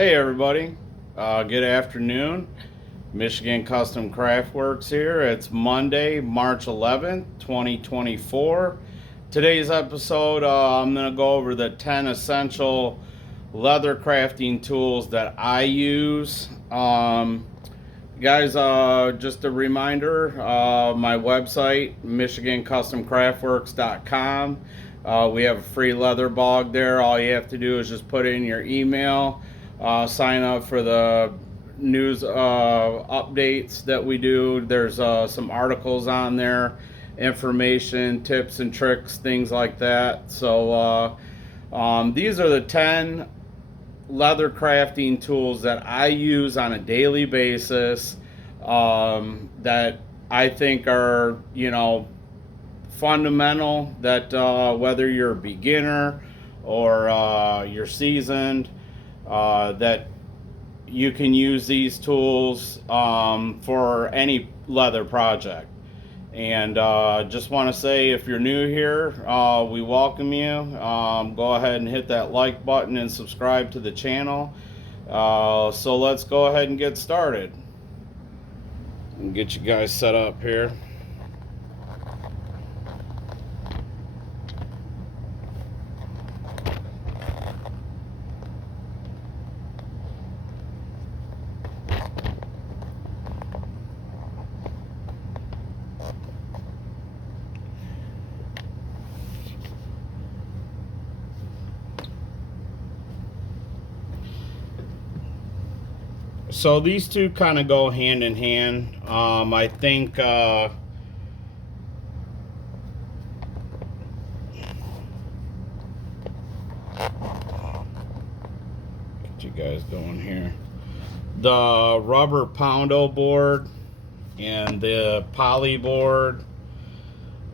Hey everybody, good afternoon. Michigan Custom Craftworks here. It's Monday, March 11th, 2024. Today's episode, I'm going to go over the 10 essential leather crafting tools that I use. Guys, just a reminder, my website, michigancustomcraftworks.com. We have a free leather blog there. All you have to do is just put in your email, sign up for the news updates that we do. There's some articles on there, information, tips and tricks, things like that. So these are the 10 leather crafting tools that I use on a daily basis, that I think are, fundamental, that whether you're a beginner or you're seasoned, that you can use these tools for any leather project. And just want to say, if you're new here, we welcome you. Go ahead and hit that like button and subscribe to the channel. So let's go ahead and get started and get you guys set up here. So these two kind of go hand in hand. I think get you guys going here. The rubber poundo board and the poly board.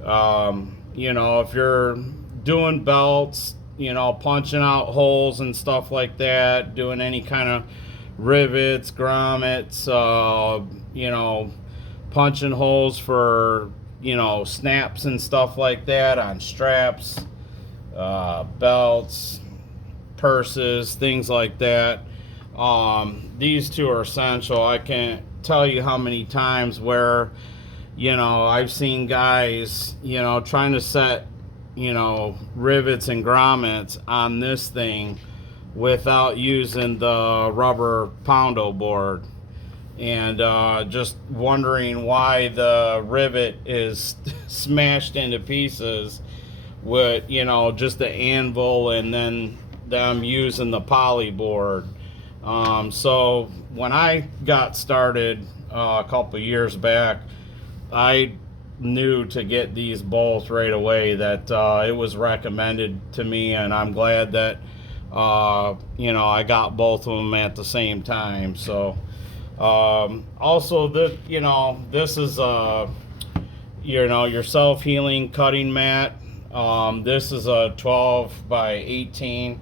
If you're doing belts, punching out holes and stuff like that, doing any kind of rivets, grommets, punching holes for, snaps and stuff like that on straps, belts, purses, things like that. These two are essential. I can't tell you how many times where, I've seen guys, trying to set, rivets and grommets on this thing without using the rubber poundo board, and just wondering why the rivet is smashed into pieces with, just the anvil, and then them using the poly board. So when I got started a couple years back, I knew to get these both right away, that it was recommended to me, and I'm glad that I got both of them at the same time. So also this is your self-healing cutting mat. This is a 12 by 18,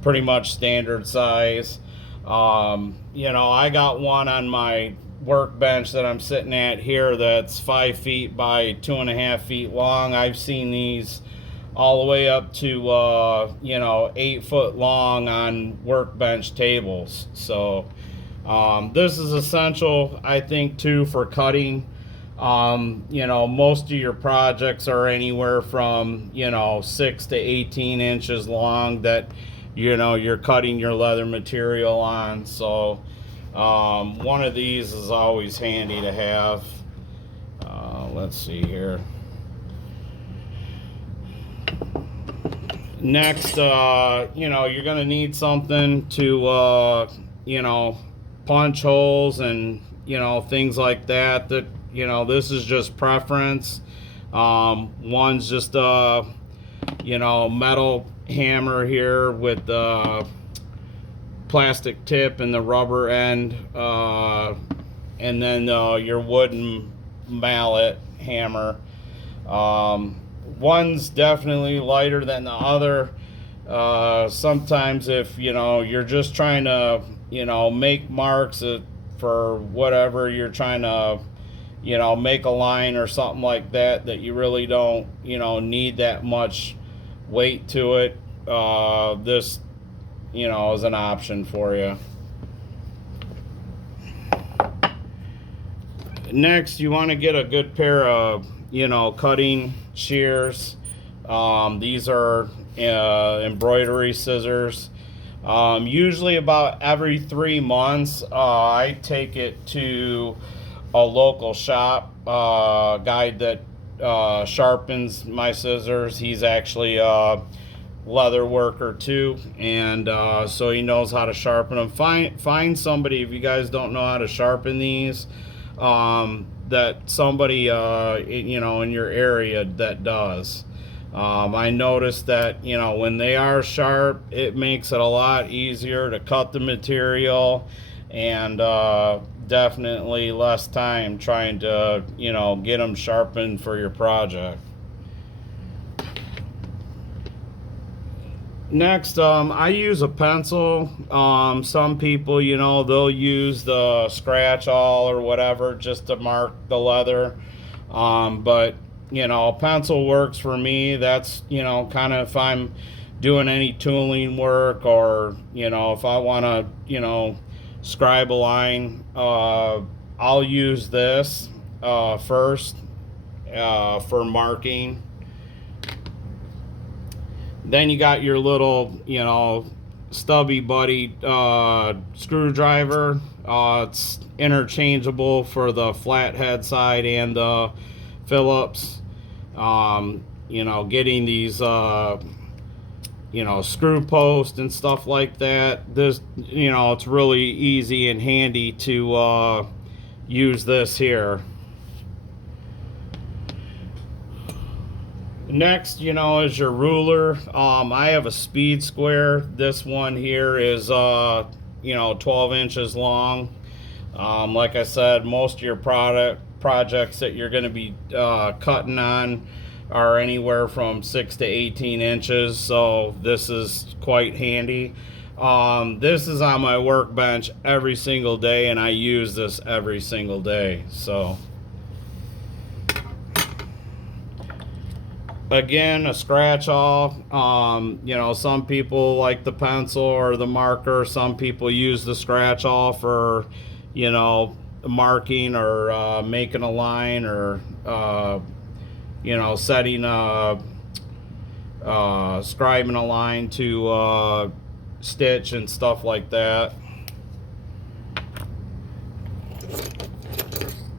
pretty much standard size. I got one on my workbench that I'm sitting at here that's 5 feet by 2.5 feet long. I've seen these all the way up to 8 foot long on workbench tables. So this is essential, I think, too, for cutting. Most of your projects are anywhere from 6 to 18 inches long that you're cutting your leather material on. So one of these is always handy to have. Let's see here. Next, you're gonna need something to punch holes and things like that. This is just preference. One's just a metal hammer here with the plastic tip and the rubber end, and then your wooden mallet hammer. One's definitely lighter than the other. Sometimes if you're just trying to make marks for whatever you're trying to make a line or something like that, that you really don't need that much weight to it, this is an option for you. Next, you want to get a good pair of, cutting shears. These are embroidery scissors. Usually about every 3 months, I take it to a local shop, guy that sharpens my scissors. He's actually a leather worker too, and so he knows how to sharpen them. Find somebody, if you guys don't know how to sharpen these, that somebody in your area that does. I noticed that when they are sharp, it makes it a lot easier to cut the material, and definitely less time trying to get them sharpened for your project. Next, I use a pencil. Some people, they'll use the scratch all or whatever just to mark the leather. But pencil works for me. That's kind of if I'm doing any tooling work, or if I want to scribe a line, I'll use this first for marking. Then you got your little stubby buddy screwdriver. It's interchangeable for the flathead side and the Phillips. Getting these screw posts and stuff like that. This it's really easy and handy to use this here. Next, is your ruler. I have a speed square. This one here is 12 inches long. Like I said, most of your projects that you're going to be cutting on are anywhere from 6 to 18 inches, so this is quite handy. This is on my workbench every single day, and I use this every single day. So again, a scratch off. Some people like the pencil or the marker. Some people use the scratch off for marking or making a line, or setting scribing a line to stitch and stuff like that.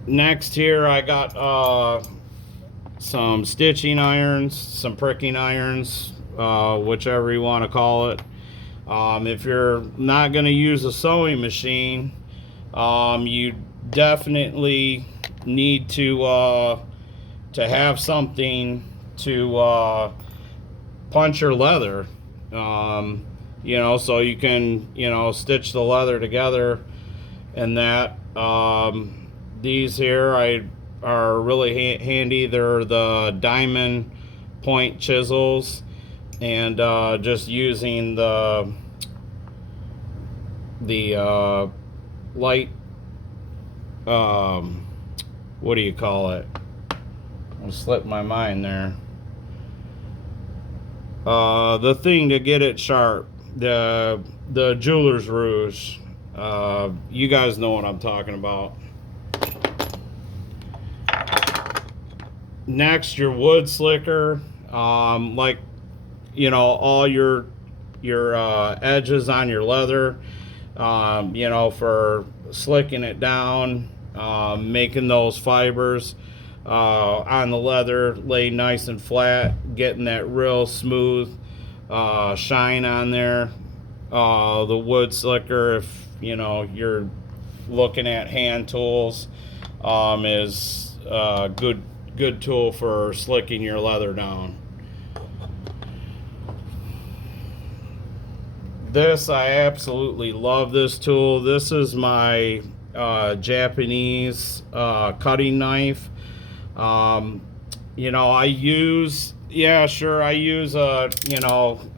Next here I got some stitching irons, some pricking irons, whichever you want to call it. If you're not going to use a sewing machine, you definitely need to have something to punch your leather, so you can stitch the leather together. And that these here are really handy. They're the diamond point chisels, and just using the light, what do you call it? I slipped my mind there. The thing to get it sharp, the jeweler's rouge. You guys know what I'm talking about. Next, your wood slicker. Like all your edges on your leather, for slicking it down, making those fibers on the leather lay nice and flat, getting that real smooth shine on there. The wood slicker, if you're looking at hand tools, is a good tool for slicking your leather down. This, I absolutely love this tool. This is my Japanese cutting knife. I use, I use a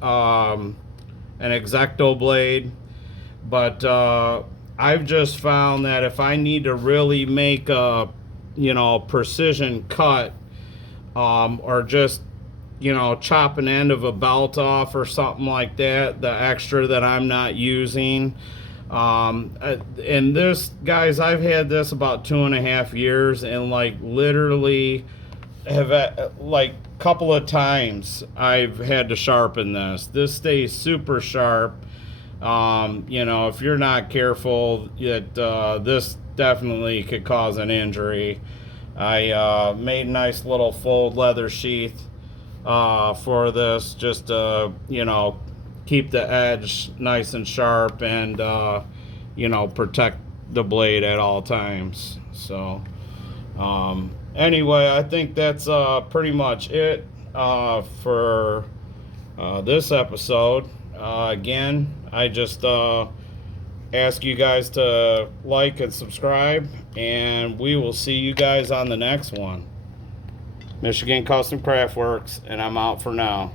an X-Acto blade, but I've just found that if I need to really make a precision cut, or just chop an end of a belt off or something like that, the extra that I'm not using, And this, guys, I've had this about 2.5 years, and like literally have like couple of times I've had to sharpen this. This stays super sharp. You know, if you're not careful, this definitely could cause an injury. I made a nice little fold leather sheath for this, just to, you know, keep the edge nice and sharp, and you know, protect the blade at all times. So anyway, I think that's pretty much it for this episode. Again, I just ask you guys to like and subscribe, and we will see you guys on the next one. Michigan Custom Craft Works, and I'm out for now.